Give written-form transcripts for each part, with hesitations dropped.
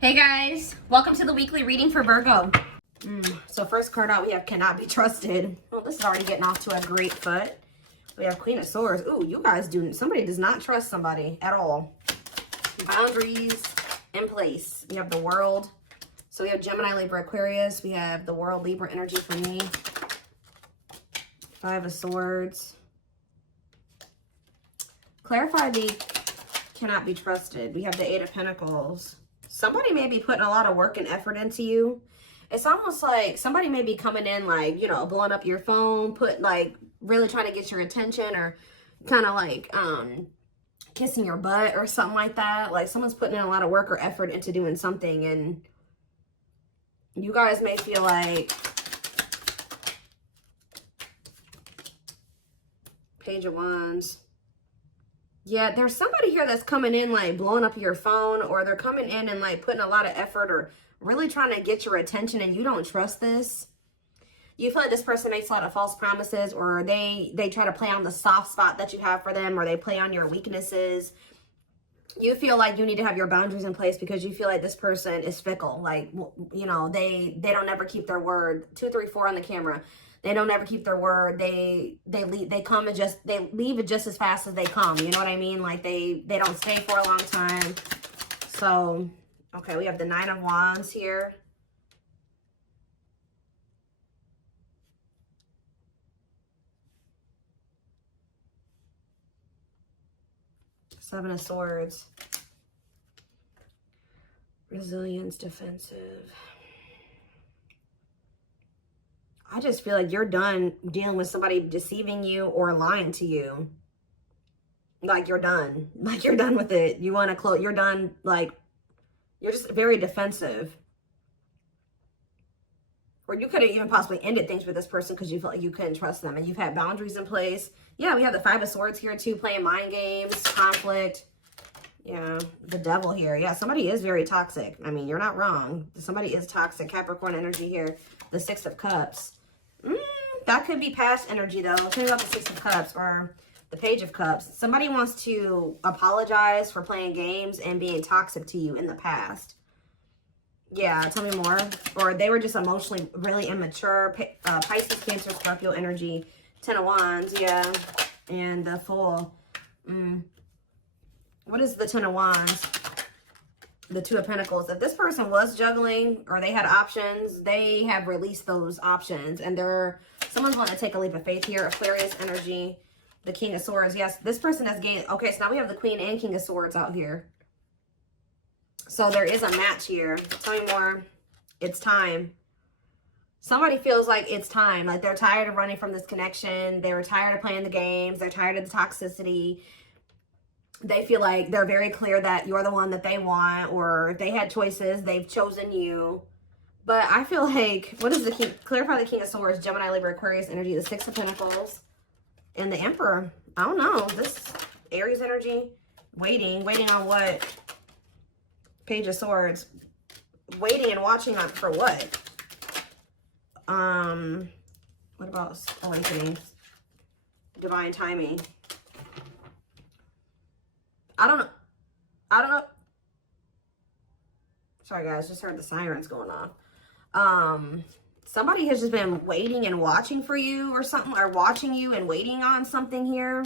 Hey guys, welcome to the weekly reading for Virgo. So first card out, we have cannot be trusted. Well, this is already getting off to a great foot. We have Queen of Swords. Ooh, you guys somebody does not trust somebody at all. Boundaries in place. We have the World. So we have Gemini, Libra, Aquarius. We have the World, Libra energy for me. Five of Swords. Clarify the cannot be trusted. We have the Eight of Pentacles. Somebody may be putting a lot of work and effort into you. It's almost like somebody may be coming in like, you know, blowing up your phone, really trying to get your attention, or kind of like kissing your butt or something like that. Like someone's putting in a lot of work or effort into doing something, and you guys may feel like Page of Wands. Yeah, there's somebody here that's coming in like blowing up your phone, or they're coming in and like putting a lot of effort or really trying to get your attention, and you don't trust this. You feel like this person makes a lot of false promises, or they try to play on the soft spot that you have for them, or they play on your weaknesses. You feel like you need to have your boundaries in place because you feel like this person is fickle. Like, you know, they don't ever keep their word. 2, 3, 4 on the camera. They don't ever keep their word. They come and they leave it just as fast as they come. You know what I mean? Like they don't stay for a long time. So, okay, we have the Nine of Wands here. Seven of Swords. Resilience, defensive. I just feel like you're done dealing with somebody deceiving you or lying to you. Like you're done. Like you're done with it. You want to close. You're done. Like you're just very defensive. Or you could have even possibly ended things with this person because you felt like you couldn't trust them, and you've had boundaries in place. Yeah, we have the Five of Swords here too, playing mind games, conflict. Yeah, the Devil here. Yeah, somebody is very toxic. I mean, you're not wrong. Somebody is toxic. Capricorn energy here. The Six of Cups. That could be past energy though. Tell me about the Six of Cups or the Page of Cups. Somebody wants to apologize for playing games and being toxic to you in the past. Yeah, tell me more. Or they were just emotionally really immature. Pisces, Cancer, Scorpio energy. 10 of Wands, yeah. And the Fool. What is the 10 of Wands? The Two of Pentacles. If this person was juggling or they had options, they have released those options. And someone's going to take a leap of faith here. Aquarius energy. The King of Swords. Yes, this person has gained. Okay, so now we have the Queen and King of Swords out here. So there is a match here. Tell me more. It's time. Somebody feels like it's time. Like they're tired of running from this connection. They were tired of playing the games. They're tired of the toxicity. They feel like they're very clear that you're the one that they want, or if they had choices, they've chosen you. But I feel like, what is the King? Clarify the King of Swords, Gemini, Libra, Aquarius energy, the Six of Pentacles, and the Emperor. I don't know. This Aries energy, waiting on what? Page of Swords, waiting and watching on for what? What about awakening? Divine timing. I don't know. Sorry guys, just heard the sirens going off. Somebody has just been waiting and watching for you or something, or watching you and waiting on something here.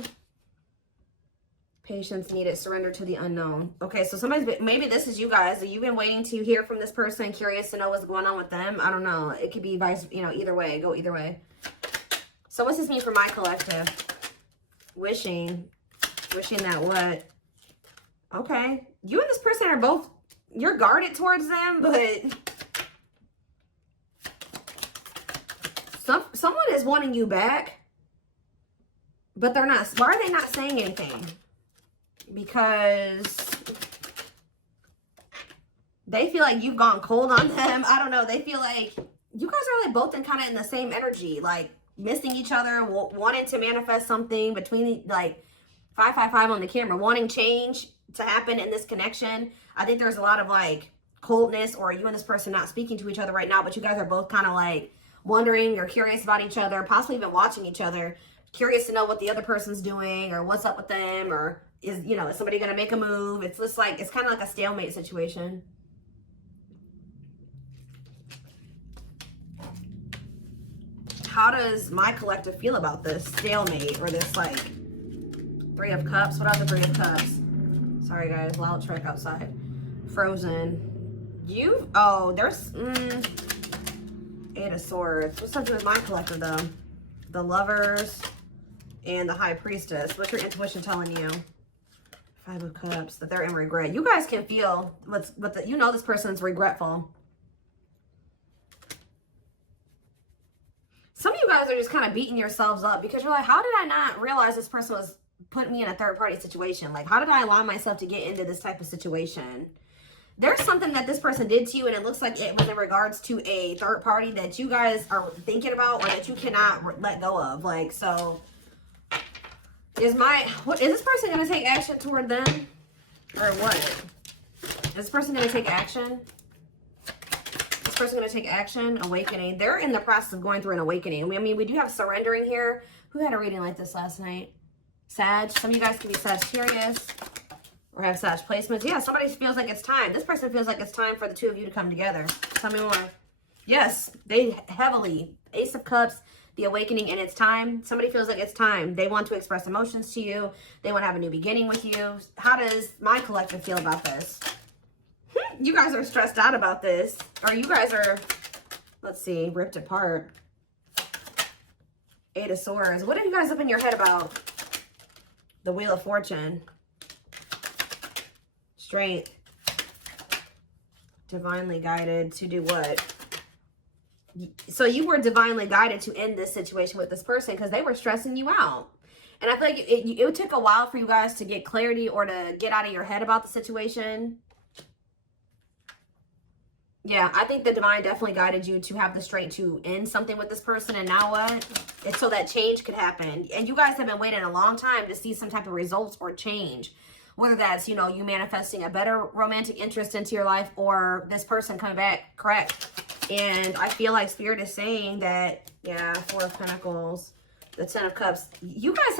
Patience needed, surrender to the unknown. Okay, so maybe this is you guys. You've been waiting to hear from this person, curious to know what's going on with them. I don't know. It could be either way. Go either way. So what's this mean for my collective? Wishing that what? Okay, you and this person are both, you're guarded towards them, but someone is wanting you back, but they're not. Why are they not saying anything? Because they feel like you've gone cold on them. I don't know. They feel like you guys are like both kind of in the same energy, like missing each other, wanting to manifest something between like 555 on the camera, wanting change to happen in this connection. I think there's a lot of like coldness, or you and this person not speaking to each other right now, but you guys are both kind of like wondering or curious about each other, possibly even watching each other, curious to know what the other person's doing or what's up with them, or is somebody going to make a move? It's just like, it's kind of like a stalemate situation. how does my collective feel about this stalemate or this like Three of Cups? What are the Three of Cups? Sorry guys, loud truck outside. Frozen. There's Eight of Swords. What's up with my collective though? The Lovers and the High Priestess. What's your intuition telling you? Five of Cups, that they're in regret. You guys can feel you know this person's regretful. Some of you guys are just kind of beating yourselves up because you're like, how did I not realize this person was putting me in a third party situation? Like, how did I allow myself to get into this type of situation? There's something that this person did to you and it looks like it was in regards to a third party that you guys are thinking about or that you cannot let go of. Like, so is this person going to take action toward them or what? Is this person going to take action? This person going to take action, awakening. They're in the process of going through an awakening. I mean, we do have surrendering here. Who had a reading like this last night? Sag. Some of you guys can be Sagittarius or have Sag placements. Yeah, somebody feels like it's time. This person feels like it's time for the two of you to come together. Tell me more. Yes, they heavily. Ace of Cups, the awakening, and it's time. Somebody feels like it's time. They want to express emotions to you. They want to have a new beginning with you. How does my collective feel about this? You guys are stressed out about this. Or you guys are, let's see, ripped apart. Eight of Swords. What are you guys up in your head about? The Wheel of Fortune. Strength. Divinely guided to do what? So you were divinely guided to end this situation with this person because they were stressing you out. And I feel like it took a while for you guys to get clarity or to get out of your head about the situation. Yeah, I think the divine definitely guided you to have the strength to end something with this person. And now what? It's so that change could happen. And you guys have been waiting a long time to see some type of results or change. Whether that's, you know, you manifesting a better romantic interest into your life or this person coming back correct. And I feel like Spirit is saying that, yeah, Four of Pentacles, the Ten of Cups. You guys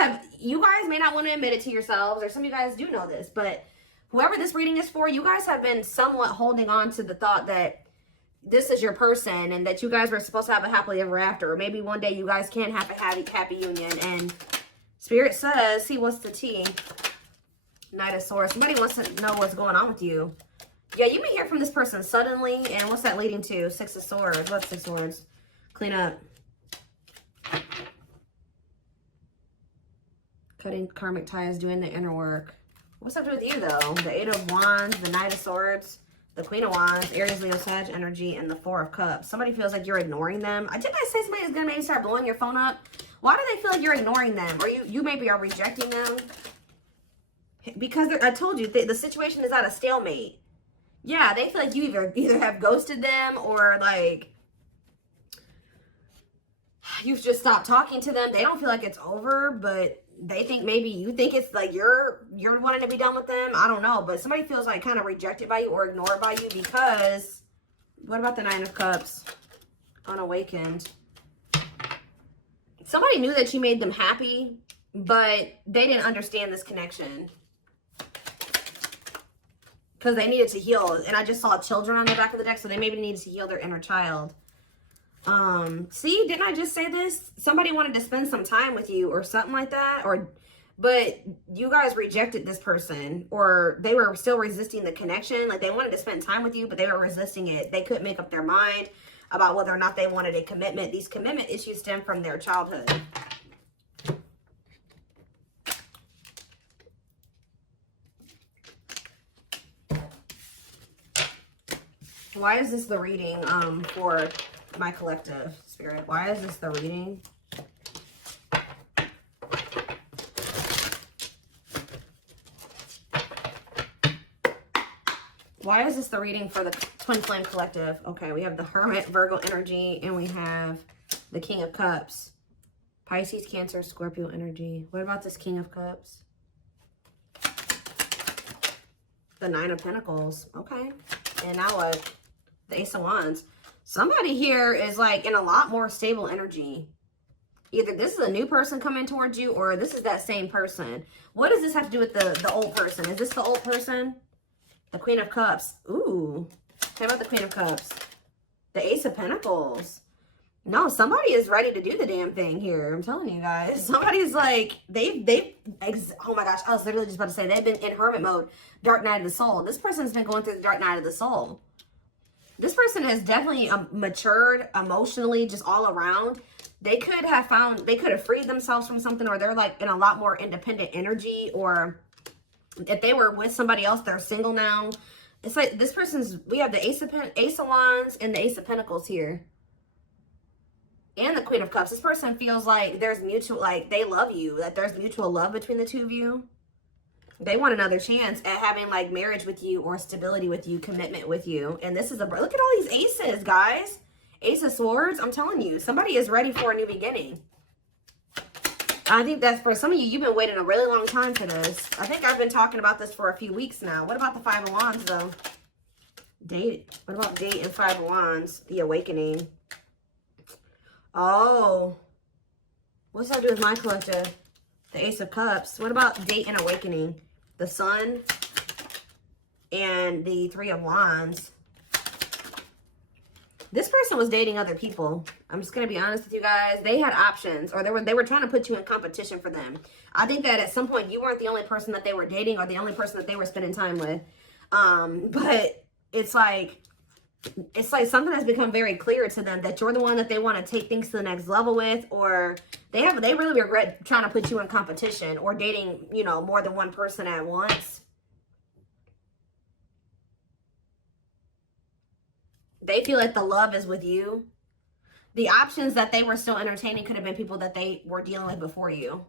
may not want to admit it to yourselves, or some of you guys do know this, but whoever this reading is for, you guys have been somewhat holding on to the thought that this is your person and that you guys were supposed to have a happily ever after. Or maybe one day you guys can have a happy union. And Spirit says, see, what's the tea? Knight of Swords. Somebody wants to know what's going on with you. Yeah, you may hear from this person suddenly. And what's that leading to? Six of Swords. What's Six of Swords? Clean up. Cutting karmic ties, doing the inner work. What's up with you, though? The Eight of Wands, the Knight of Swords, the Queen of Wands, Aries, Leo, Sag energy, and the Four of Cups. Somebody feels like you're ignoring them. Didn't I say somebody is going to maybe start blowing your phone up? Why do they feel like you're ignoring them? Or you maybe are rejecting them? Because I told you, the situation is at a stalemate. Yeah, they feel like you either have ghosted them or like you've just stopped talking to them. They don't feel like it's over, but they think maybe you think it's like you're wanting to be done with them. I don't know, but somebody feels like kind of rejected by you or ignored by you because what about the Nine of Cups? Unawakened. Somebody knew that you made them happy, but they didn't understand this connection. Because they needed to heal. And I just saw children on the back of the deck. So they maybe needed to heal their inner child. See, didn't I just say this? Somebody wanted to spend some time with you or something like that. But you guys rejected this person. Or they were still resisting the connection. Like they wanted to spend time with you, but they were resisting it. They couldn't make up their mind about whether or not they wanted a commitment. These commitment issues stem from their childhood. Why is this the reading for my collective, Spirit? Why is this the reading? Why is this the reading for the Twin Flame Collective? Okay, we have the Hermit, Virgo energy, and we have the King of Cups. Pisces, Cancer, Scorpio energy. What about this King of Cups? The Nine of Pentacles. Okay. And now what? The Ace of Wands. Somebody here is like in a lot more stable energy. Either this is a new person coming towards you or this is that same person. What does this have to do with the old person? Is this the old person? The Queen of Cups. Ooh. How about the Queen of Cups? The Ace of Pentacles. No, somebody is ready to do the damn thing here. I'm telling you guys. Somebody's like, oh my gosh, I was literally just about to say, they've been in hermit mode, dark night of the soul. This person's been going through the dark night of the soul. This person has definitely matured emotionally, just all around. They could have freed themselves from something, or they're like in a lot more independent energy, or if they were with somebody else, they're single now. It's like this person's, we have the Ace of Wands and the Ace of Pentacles here. And the Queen of Cups. This person feels like there's mutual, like they love you, that there's mutual love between the two of you. They want another chance at having like marriage with you, or stability with you, commitment with you. And this is look at all these aces, guys. Ace of Swords. I'm telling you, somebody is ready for a new beginning. I think that's for some of you, you've been waiting a really long time for this. I think I've been talking about this for a few weeks now. What about the Five of Wands though? Date. What about date and Five of Wands? The awakening. Oh, what's that do with my collective? The Ace of Cups. What about date and awakening? The Sun and the Three of Wands. This person was dating other people. I'm just going to be honest with you guys. They had options, or they were trying to put you in competition for them. I think that at some point you weren't the only person that they were dating, or the only person that they were spending time with. But it's like something has become very clear to them that you're the one that they want to take things to the next level with, or they really regret trying to put you in competition or dating, you know, more than one person at once. They feel like the love is with you. The options that they were still entertaining could have been people that they were dealing with before you.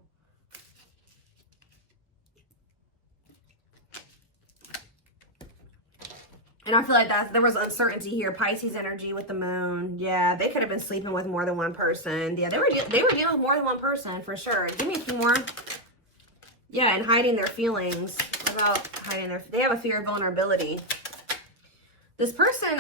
And I feel like there was uncertainty here. Pisces energy with the moon. Yeah, they could have been sleeping with more than one person. Yeah, they were dealing with more than one person for sure. Give me a few more. Yeah, and hiding their feelings. What about hiding they have a fear of vulnerability. This person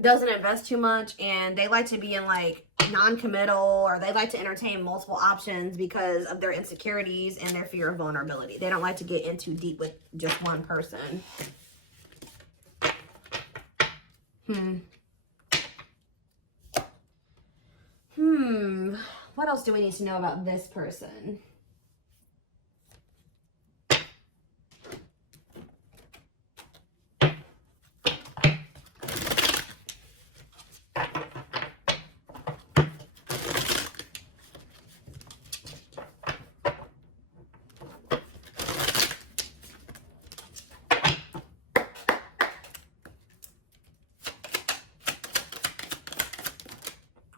doesn't invest too much, and they like to be in like non-committal, or they like to entertain multiple options because of their insecurities and their fear of vulnerability. They don't like to get in too deep with just one person. What else do we need to know about this person?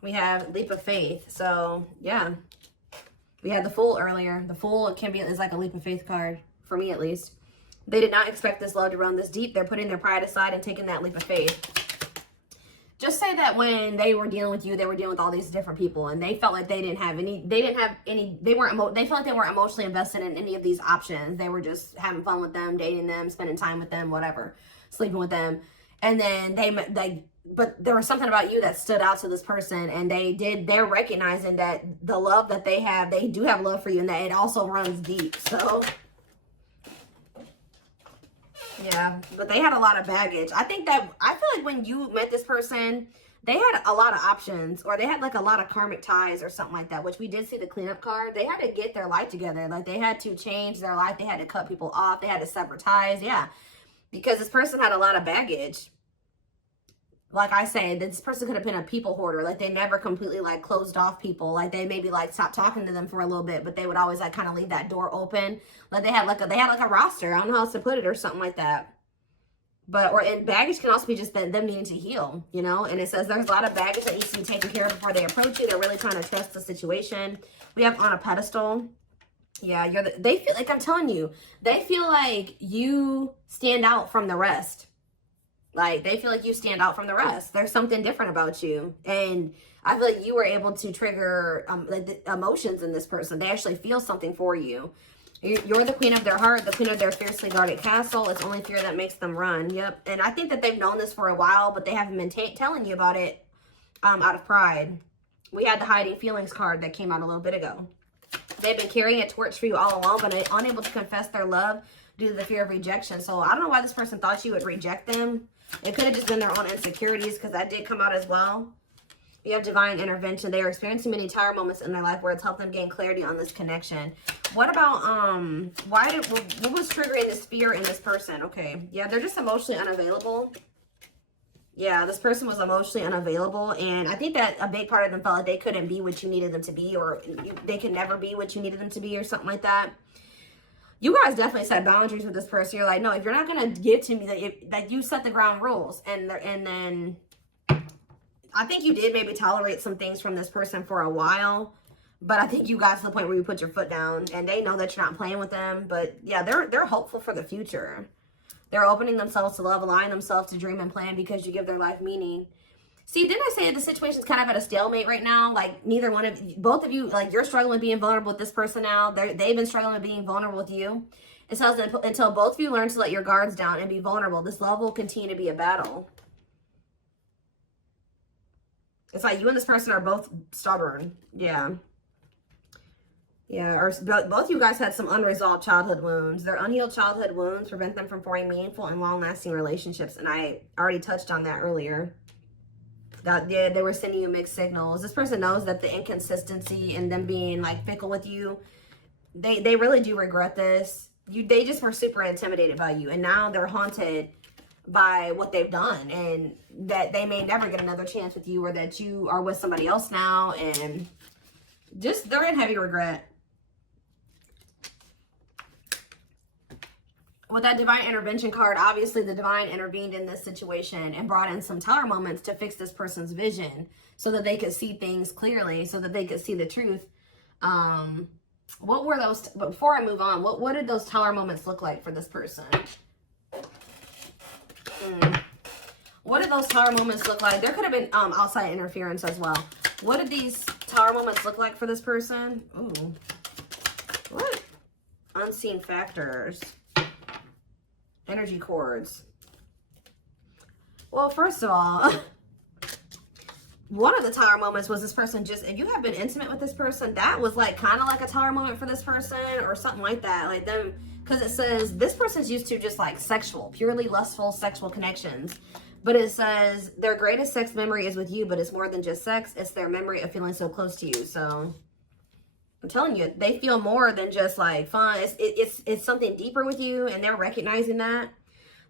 We have leap of faith. So yeah, we had the Fool earlier. The Fool is like a leap of faith card, for me at least. They did not expect this love to run this deep. They're putting their pride aside and taking that leap of faith. Just say that when they were dealing with you, they were dealing with all these different people, and they felt like they felt like they weren't emotionally invested in any of these options. They were just having fun with them, dating them, spending time with them, whatever, sleeping with them. And then but there was something about you that stood out to this person, and they're recognizing that the love that they do have love for you, and that it also runs deep. So yeah, but they had a lot of baggage. I feel like when you met this person, they had a lot of options, or they had like a lot of karmic ties or something like that, which we did see the cleanup card. They had to get their life together. Like they had to change their life. They had to cut people off. They had to sever ties. Yeah, because this person had a lot of baggage. Like I say, this person could have been a people hoarder. Like they never completely like closed off people. Like they maybe like stopped talking to them for a little bit, but they would always like kind of leave that door open. Like they had like a roster. I don't know how else to put it, or something like that. And baggage can also be just them needing to heal, you know? And it says there's a lot of baggage that needs to be taken care of before they approach you. They're really trying to trust the situation. We have on a pedestal. Yeah, they feel like, I'm telling you, they feel like you stand out from the rest. Like, they feel like you stand out from the rest. There's something different about you. And I feel like you were able to trigger like the emotions in this person. They actually feel something for you. You're the queen of their heart, the queen of their fiercely guarded castle. It's only fear that makes them run. Yep. And I think that they've known this for a while, but they haven't been telling you about it out of pride. We had the hiding feelings card that came out a little bit ago. They've been carrying a torch for you all along, but unable to confess their love due to the fear of rejection. So I don't know why this person thought you would reject them. It could have just been their own insecurities, because that did come out as well. You have divine intervention. They are experiencing many Tower moments in their life where it's helped them gain clarity on this connection. What about, what was triggering this fear in this person? Okay. Yeah, they're just emotionally unavailable. Yeah, this person was emotionally unavailable. And I think that a big part of them felt like they couldn't be what you needed them to be, or they could never be what you needed them to be, or something like that. You guys definitely set boundaries with this person. You're like, no, if you're not going to give to me, that you set the ground rules. And then I think you did maybe tolerate some things from this person for a while. But I think you got to the point where you put your foot down, and they know that you're not playing with them. But yeah, they're hopeful for the future. They're opening themselves to love, allowing themselves to dream and plan because you give their life meaning. See, didn't I say that the situation's kind of at a stalemate right now? Like, neither one of you, both of you, like, you're struggling with being vulnerable with this person now. They've been struggling with being vulnerable with you. It says that until both of you learn to let your guards down and be vulnerable, this love will continue to be a battle. It's like you and this person are both stubborn. Yeah. Yeah, or both you guys had some unresolved childhood wounds. Their unhealed childhood wounds prevent them from forming meaningful and long-lasting relationships. And I already touched on that earlier. That yeah, they were sending you mixed signals. This person knows that the inconsistency and them being like fickle with you, they really do regret this. They just were super intimidated by you, and now they're haunted by what they've done, and that they may never get another chance with you, or that you are with somebody else now, and just they're in heavy regret. With that divine intervention card, obviously the divine intervened in this situation and brought in some Tower moments to fix this person's vision so that they could see things clearly, so that they could see the truth. What were those, before I move on, what did those Tower moments look like for this person? What did those Tower moments look like? There could have been outside interference as well. What did these Tower moments look like for this person? Ooh. What? Unseen factors. Energy cords. Well, first of all, one of the Tower moments was this person just, if you have been intimate with this person, that was like kind of like a Tower moment for this person or something like that. Like them, because it says this person's used to just like sexual, purely lustful sexual connections. But it says their greatest sex memory is with you, but it's more than just sex. It's their memory of feeling so close to you. So I'm telling you, they feel more than just like fun. It's something deeper with you, and they're recognizing that.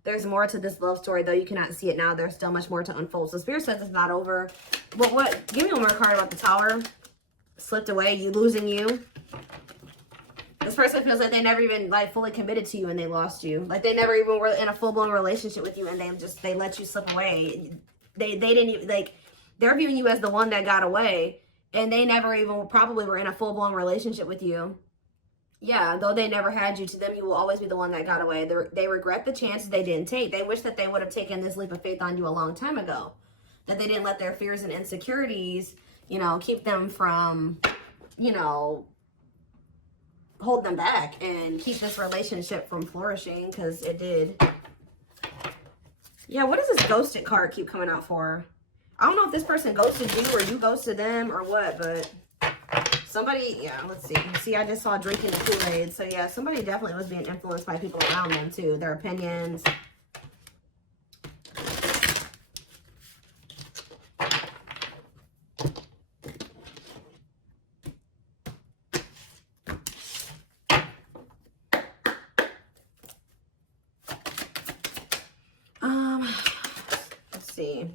There's more to this love story, though you cannot see it now. There's still much more to unfold. So Spirit says it's not over. But what? Give me one more card about the Tower. Slipped away. You losing you. This person feels like they never even like fully committed to you, and they lost you. Like they never even were in a full-blown relationship with you, and they let you slip away. They didn't even, like, they're viewing you as the one that got away. And they never even probably were in a full-blown relationship with you. Yeah, though they never had you, to them, you will always be the one that got away. They regret the chances they didn't take. They wish that they would have taken this leap of faith on you a long time ago. That they didn't let their fears and insecurities, you know, keep them from, you know, hold them back and keep this relationship from flourishing, because it did. Yeah, what does this ghosted card keep coming out for? I don't know if this person ghosted you or you ghosted them or what, but somebody, yeah, let's see. See, I just saw drinking the Kool-Aid. So, yeah, somebody definitely was being influenced by people around them, too. Their opinions.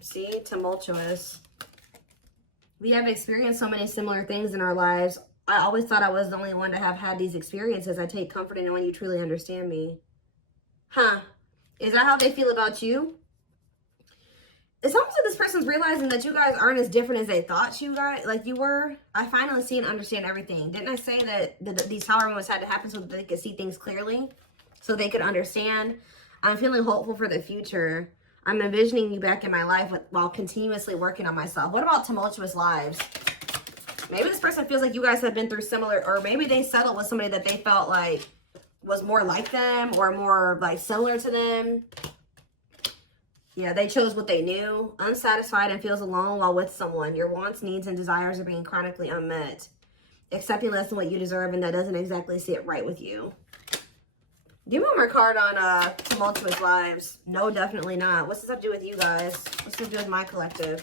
See, tumultuous. We have experienced so many similar things in our lives. I always thought I was the only one to have had these experiences. I take comfort in knowing you truly understand me. Huh? Is that how they feel about you? It's almost like this person's realizing that you guys aren't as different as they thought you were. I finally see and understand everything. Didn't I say that these Tower moments had to happen so that they could see things clearly, so they could understand? I'm feeling hopeful for the future. I'm envisioning you back in my life while continuously working on myself. What about tumultuous lives? Maybe this person feels like you guys have been through similar, or maybe they settled with somebody that they felt like was more like them or more like similar to them. Yeah, they chose what they knew. Unsatisfied and feels alone while with someone. Your wants, needs, and desires are being chronically unmet. Accepting less than what you deserve, and that doesn't exactly sit right with you. Give me one more card on tumultuous lives. No, definitely not. What's this have to do with you guys? What's this have to do with my collective?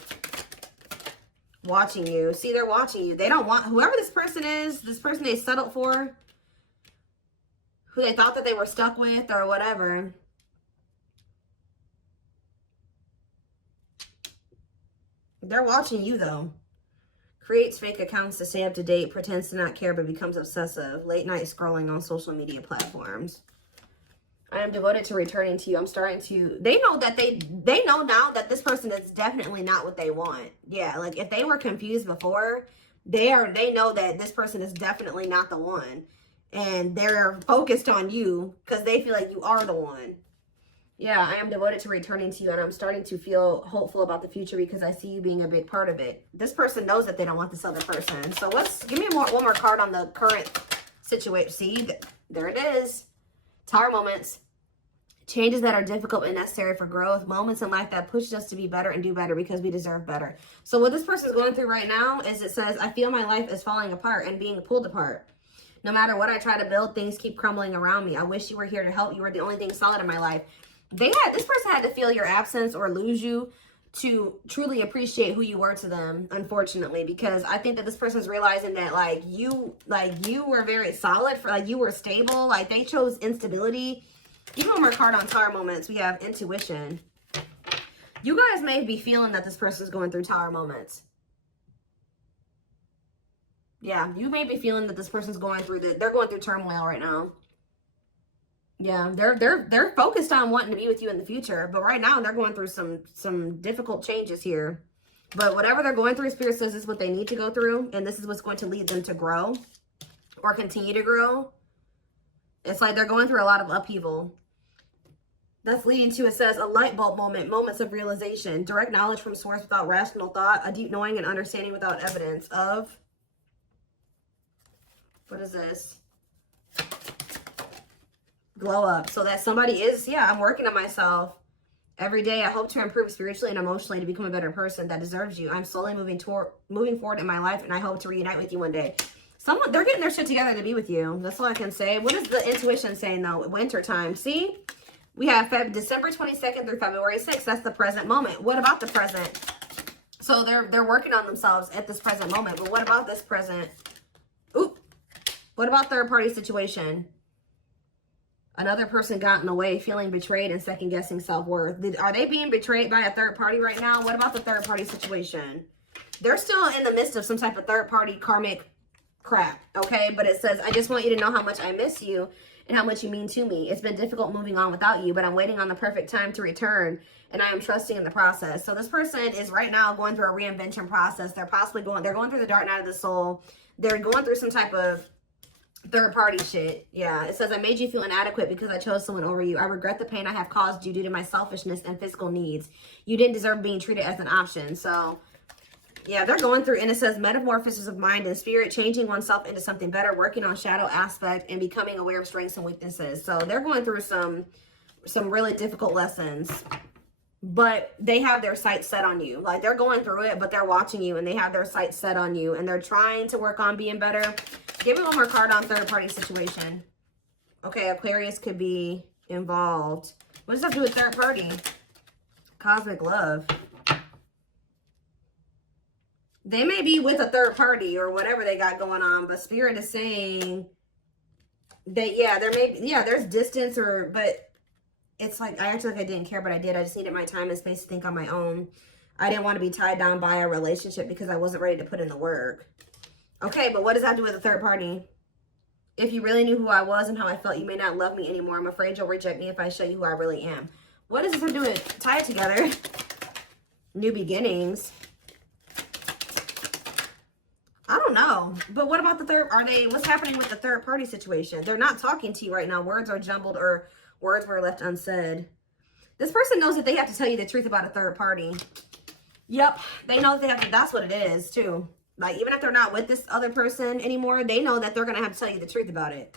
watching you. See, they're watching you. They don't want, whoever this person is, this person they settled for, who they thought that they were stuck with or whatever. They're watching you though. Creates fake accounts to stay up to date, pretends to not care, but becomes obsessive. Late night scrolling on social media platforms. I am devoted to returning to you. I'm starting to, they know that they know now that this person is definitely not what they want. Yeah, like if they were confused before, they know that this person is definitely not the one. And they're focused on you because they feel like you are the one. Yeah, I am devoted to returning to you, and I'm starting to feel hopeful about the future because I see you being a big part of it. This person knows that they don't want this other person. So give me one more card on the current situation. See, there it is. Tower moments. Changes that are difficult and necessary for growth. Moments in life that push us to be better and do better because we deserve better. So what this person is going through right now is it says, I feel my life is falling apart and being pulled apart. No matter what I try to build, things keep crumbling around me. I wish you were here to help. You were the only thing solid in my life. This person had to feel your absence or lose you to truly appreciate who you were to them, unfortunately, because I think that this person's realizing that you were very solid, for you were stable, they chose instability. Give me one more card on Tower moments. We have intuition. You guys may be feeling that this person's going through Tower moments. Yeah, you may be feeling that this person's going through they're going through turmoil right now. Yeah, they're focused on wanting to be with you in the future, but right now they're going through some difficult changes here. But whatever they're going through, Spirit says this is what they need to go through, and this is what's going to lead them to grow or continue to grow. It's like they're going through a lot of upheaval. That's leading to, it says, a light bulb moment, moments of realization, direct knowledge from source without rational thought, a deep knowing and understanding without evidence of, what is this? Glow up. So that somebody is, yeah, I'm working on myself every day. I hope to improve spiritually and emotionally to become a better person that deserves you. I'm slowly moving forward in my life, and I hope to reunite with you one day. They're getting their shit together to be with you. That's all I can say. What is the intuition saying though? Winter time. See, we have December 22nd through February 6th. That's the present moment. What about the present? So they're working on themselves at this present moment. But what about this present? Oop. What about third party situation? Another person got in the way, feeling betrayed and second guessing self-worth. Are they being betrayed by a third party right now? What about the third party situation? They're still in the midst of some type of third party karmic crap, okay? But it says, I just want you to know how much I miss you and how much you mean to me. It's been difficult moving on without you, but I'm waiting on the perfect time to return, and I am trusting in the process. So this person is right now going through a reinvention process. They're going through the dark night of the soul. They're going through some type of third party shit. Yeah, it says, I made you feel inadequate because I chose someone over you. I regret the pain I have caused you due to my selfishness and physical needs. You didn't deserve being treated as an option. So yeah, they're going through, and it says metamorphosis of mind and spirit, changing oneself into something better, working on shadow aspect, and becoming aware of strengths and weaknesses. So they're going through some really difficult lessons, but they have their sights set on you. They're going through it, but they're watching you, and they have their sights set on you, and they're trying to work on being better. Give me one more card on third party situation. Okay, Aquarius could be involved. What does that have to do with third party? Cosmic love. They may be with a third party or whatever they got going on, but Spirit is saying that, yeah, there's distance, but it's like, I actually I didn't care, but I did. I just needed my time and space to think on my own. I didn't want to be tied down by a relationship because I wasn't ready to put in the work. Okay, but what does that have to do with a third party? If you really knew who I was and how I felt, you may not love me anymore. I'm afraid you'll reject me if I show you who I really am. What does this have to do with? Tie it together. New beginnings. I don't know. But what about the what's happening with the third party situation? They're not talking to you right now. Words are jumbled or words were left unsaid. This person knows that they have to tell you the truth about a third party. Yep. They know that they have to, that's what it is too. Even if they're not with this other person anymore, they know that they're going to have to tell you the truth about it.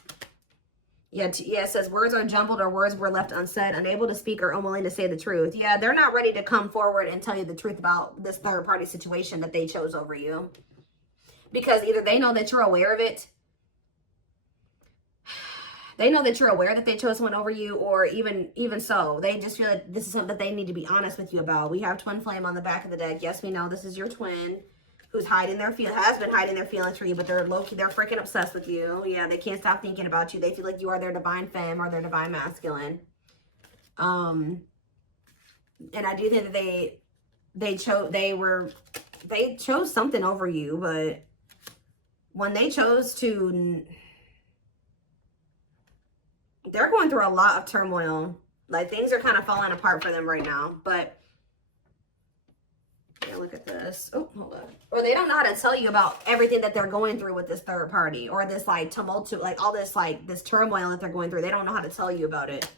Yeah, it says words are jumbled or words were left unsaid, unable to speak or unwilling to say the truth. Yeah, they're not ready to come forward and tell you the truth about this third party situation that they chose over you. Because either they know that you're aware of it. They know that you're aware that they chose someone over you, or even so, they just feel like this is something that they need to be honest with you about. We have twin flame on the back of the deck. Yes, we know this is your twin. who's hiding their has been hiding their feelings for you, but they're low-key, they're freaking obsessed with you. Yeah, they can't stop thinking about you. They feel like you are their divine femme or their divine masculine. And I do think that they chose something over you, but when they chose to, they're going through a lot of turmoil. Like, things are kind of falling apart for them right now, but yeah, look at this. Oh, hold on. Or they don't know how to tell you about everything that they're going through with this third party, or this like tumultuous, like all this like this turmoil that they're going through. They don't know how to tell you about it.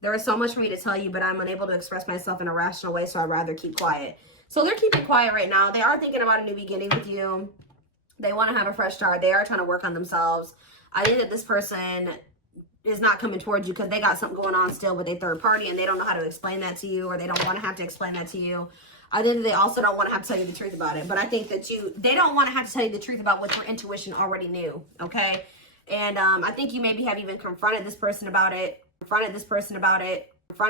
There is so much for me to tell you, but I'm unable to express myself in a rational way, so I'd rather keep quiet. So they're keeping quiet right now. They are thinking about a new beginning with you. They want to have a fresh start. They are trying to work on themselves. I think that this person is not coming towards you because they got something going on still with a third party, and they don't know how to explain that to you, or they don't want to have to explain that to you. I think that they also don't want to have to tell you the truth about it, but I think that they don't want to have to tell you the truth about what your intuition already knew, okay? And I think you maybe have even confronted this person about it,